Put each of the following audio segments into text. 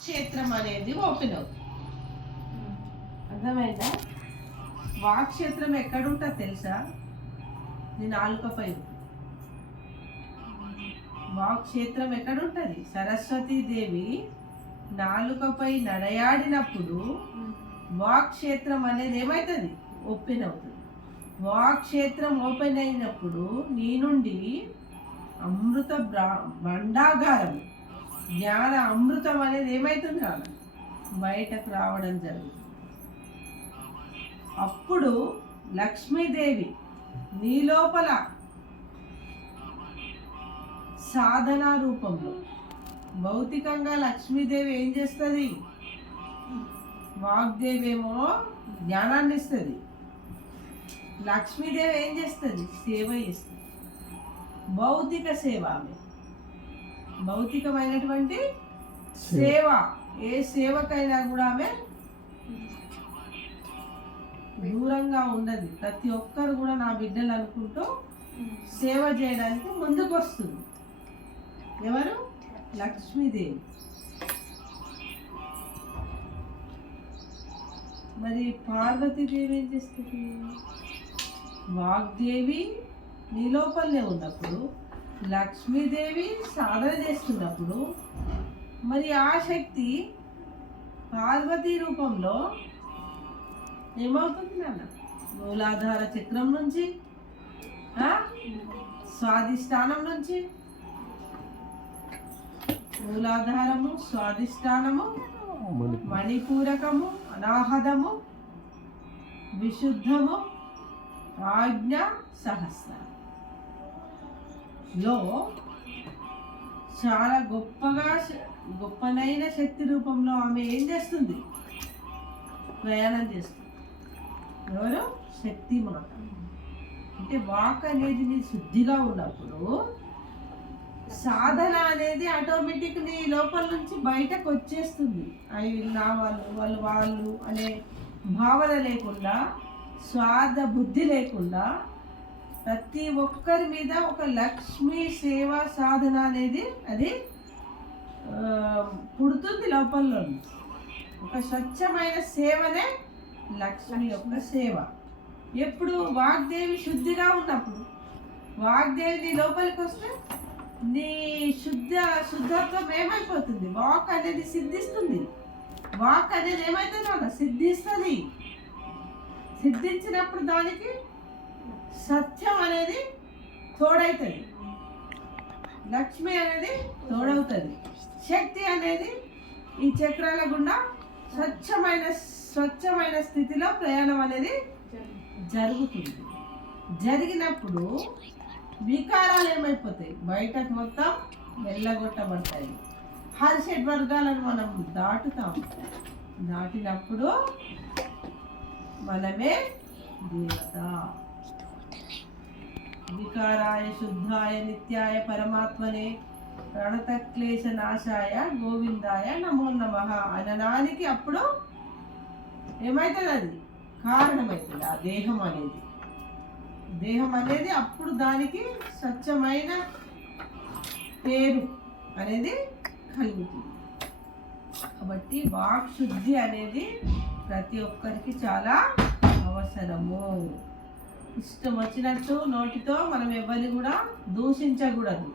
క్షేత్రం అనేది ఓపెన్ అవుతుంది. అర్థమైందా? వాక్క్షేత్రం ఎక్కడుంటా తెలుసా? నీ నాలుకపై. వాక్క్షేత్రం ఎక్కడుంటది? సరస్వతీదేవి నాలుకపై నడయాడినప్పుడు వాక్క్షేత్రం అనేది ఏమవుతుంది? ఓపెన్ అవుతుంది. వాక్క్షేత్రం ఓపెన్ అయినప్పుడు నీ నుండి అమృత భండాగారం, జ్ఞాన అమృతం అనేది ఏమవుతుంది? బయటకు రావడం జరుగుతుంది. అప్పుడు లక్ష్మీదేవి నీ లోపల సాధన రూపంలో, భౌతికంగా లక్ష్మీదేవి ఏం చేస్తుంది? వాగ్దేవి ఏమో జ్ఞానాన్ని ఇస్తుంది, లక్ష్మీదేవి ఏం చేస్తుంది? సేవ చేస్తుంది. భౌతిక సేవ, ఆమె భౌతికమైనటువంటి సేవ. ఏ సేవకైనా కూడా ఆమె దూరంగా ఉండదు. ప్రతి ఒక్కరు కూడా నా బిడ్డలు అనుకుంటూ సేవ చేయడానికి ముందుకు వస్తుంది. ఎవరు? లక్ష్మీదేవి. మరి పార్వతీదేవి ఏం చేస్తుంది? వాగ్దేవి నీ లోపలనే ఉన్నప్పుడు, లక్ష్మీదేవి సాధన చేస్తున్నప్పుడు, మరి ఆ శక్తి పార్వతీ రూపంలో ఏమవుతుంది నాన్న? మూలాధార చక్రం నుంచి, స్వాధిష్టానం నుంచి, మూలాధారము, స్వాధిష్టానము, మణిపూరకము, అనాహదము, విశుద్ధము, ఆజ్ఞ, సహస్రంలో చాలా గొప్పనైన శక్తి రూపంలో ఆమె ఏం చేస్తుంది? ప్రయాణం చేస్తుంది. ఎవరు? శక్తి మాత. అంటే వాక్ అనేది నీ శుద్ధిగా ఉన్నప్పుడు సాధన అనేది ఆటోమేటిక్ నీ లోపల నుంచి బయటకు వచ్చేస్తుంది. అవి నా వాళ్ళు అనే భావన లేకుండా, స్వార్థ బుద్ధి లేకుండా ప్రతి ఒక్కరి మీద ఒక లక్ష్మీ సేవ సాధన అనేది అది పుడుతుంది లోపల. ఒక స్వచ్ఛమైన సేవనే లక్ష్మి యొక్క సేవ. ఎప్పుడు? వాగ్దేవి శుద్ధిగా ఉన్నప్పుడు. వాగ్దేవి నీ లోపలికి వస్తే నీ శుద్ధత్వం ఏమైపోతుంది? వాక్ అనేది సిద్ధిస్తుంది. వాక్ అనేది ఏమవుతుందో సిద్ధిస్తుంది. సిద్ధించినప్పుడు దానికి సత్యం అనేది తోడవుతుంది, లక్ష్మి అనేది తోడవుతుంది, శక్తి అనేది ఈ చక్రాల గుండా స్వచ్ఛమైన స్థితిలో ప్రయాణం అనేది జరుగుతుంది. జరిగినప్పుడు వికారాలు ఏమైపోతాయి? బయటకు మొత్తం వెళ్ళగొట్టబడతాయి. హర్షడ్ వర్గాలను మనం దాటుతాం. దాటినప్పుడు మనమే దేవత. వికారాయ శుద్ధాయ నిత్యాయ పరమాత్మనే ప్రణతక్లేశ నాశాయ గోవిందాయ నమో నమః అనడానికి అప్పుడు ఏమవుతుంది? అది కారణమవుతుంది. ఆ దేహం అనేది అప్పుడు దానికి స్వచ్ఛమైన పేరు అనేది కలుగుతుంది. కాబట్టి వాక్ శుద్ధి అనేది ప్రతి ఒక్కరికి చాలా అవసరము. ఇష్టం వచ్చినట్టు నోటితో మనం ఎవరిని కూడా దూషించకూడదు.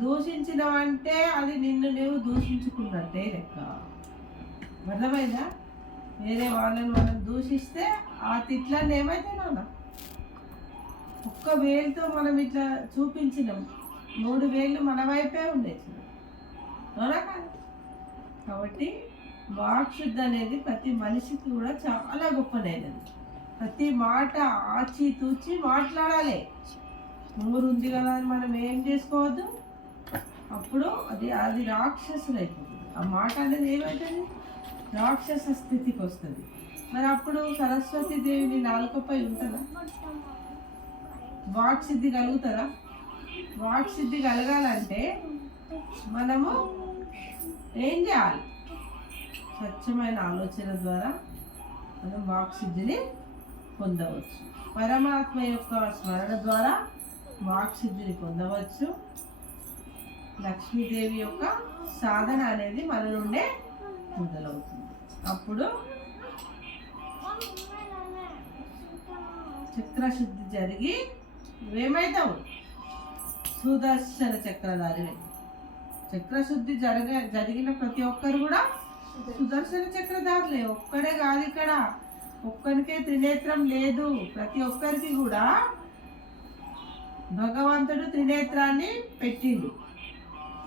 దూషించినవంటే అది నిన్ను నువ్వు దూషించుకున్నట్టే లెక్క. అర్థమైందా? వేరే వాళ్ళని మనం దూషిస్తే ఆ తిట్లన్నీ ఏమైతే నాన్న ఒక్క వేలుతో మనం ఇట్లా చూపించినాం, 3 వేళ్ళు మన వైపే ఉండేది. అవునా కాదు? కాబట్టి వాక్శుద్ధి అనేది ప్రతి మనిషికి కూడా చాలా గొప్పదైనది. ప్రతి మాట ఆచితూచి మాట్లాడాలి. నోరు ఉంది కదా అని మనం ఏం చేసుకోవద్దు. అప్పుడు అది రాక్షసులు అయిపోతుంది. ఆ మాట అనేది ఏమవుతుంది? రాక్షస స్థితికి వస్తుంది. మరి అప్పుడు సరస్వతీదేవిని నాలుకపై ఉంటుందా? వాక్ సిద్ధి కలుగుతుందా? వాక్ సిద్ధి కలగాలంటే మనము ఏం చేయాలి? స్వచ్ఛమైన ఆలోచన ద్వారా మనం వాక్ సిద్ధిని పొందవచ్చు. పరమాత్మ యొక్క స్మరణ ద్వారా వాక్ సిద్ధిని పొందవచ్చు. లక్ష్మీదేవి యొక్క సాధన అనేది మన నుండే మొదలవుతుంది. అప్పుడు చక్రశుద్ధి జరిగి నువ్వేమైతావు? సుదర్శన చక్రధారి. చక్రశుద్ధి జరిగిన ప్రతి ఒక్కరు కూడా సుదర్శన చక్రధారులే. ఒక్కడే కాదు, ఇక్కడ ఒక్కరికే త్రినేత్రం లేదు. ప్రతి ఒక్కరికి కూడా భగవంతుడు త్రినేత్రాన్ని పెట్టిండు.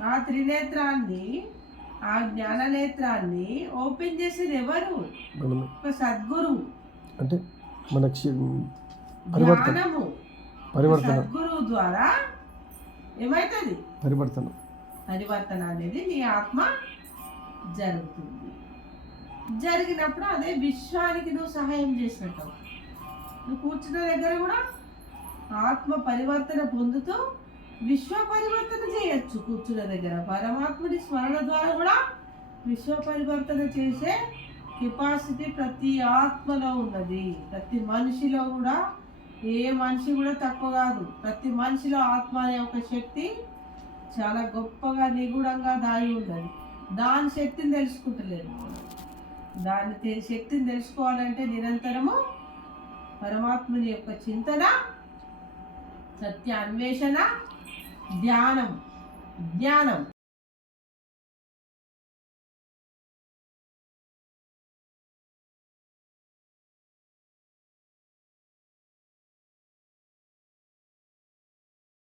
ఆ త్రినేత్రాన్ని, ఆ జ్ఞాన నేత్రాన్ని ఓపెన్ చేసేది ఎవరు? ఒక సద్గురువు. అంటే మనకి జ్ఞానము సద్గురువు ద్వారా ఏమవుతుంది? పరివర్తన అనేది నీ ఆత్మ జరుగుతుంది. జరిగినప్పుడు అదే విశ్వానికి నువ్వు సహాయం చేసినట్టు. నువ్వు కూర్చున్న దగ్గర కూడా ఆత్మ పరివర్తన పొందుతూ విశ్వ పరివర్తన చేయొచ్చు. కూర్చున్న దగ్గర పరమాత్ముడి స్మరణ ద్వారా కూడా విశ్వ పరివర్తన చేసే కెపాసిటీ ప్రతి ఆత్మలో ఉన్నది. ప్రతి మనిషిలో కూడా, ఏ మనిషి కూడా తక్కువ కాదు. ప్రతి మనిషిలో ఆత్మ అనే ఒక శక్తి చాలా గొప్పగా నిగూఢంగా దాగి ఉన్నది. దాని శక్తిని తెలుసుకుంటలేదు. దాని శక్తిని తెలుసుకోవాలంటే నిరంతరము పరమాత్ముని యొక్క చింతన, సత్య అన్వేషణ, ధ్యానం, జ్ఞానం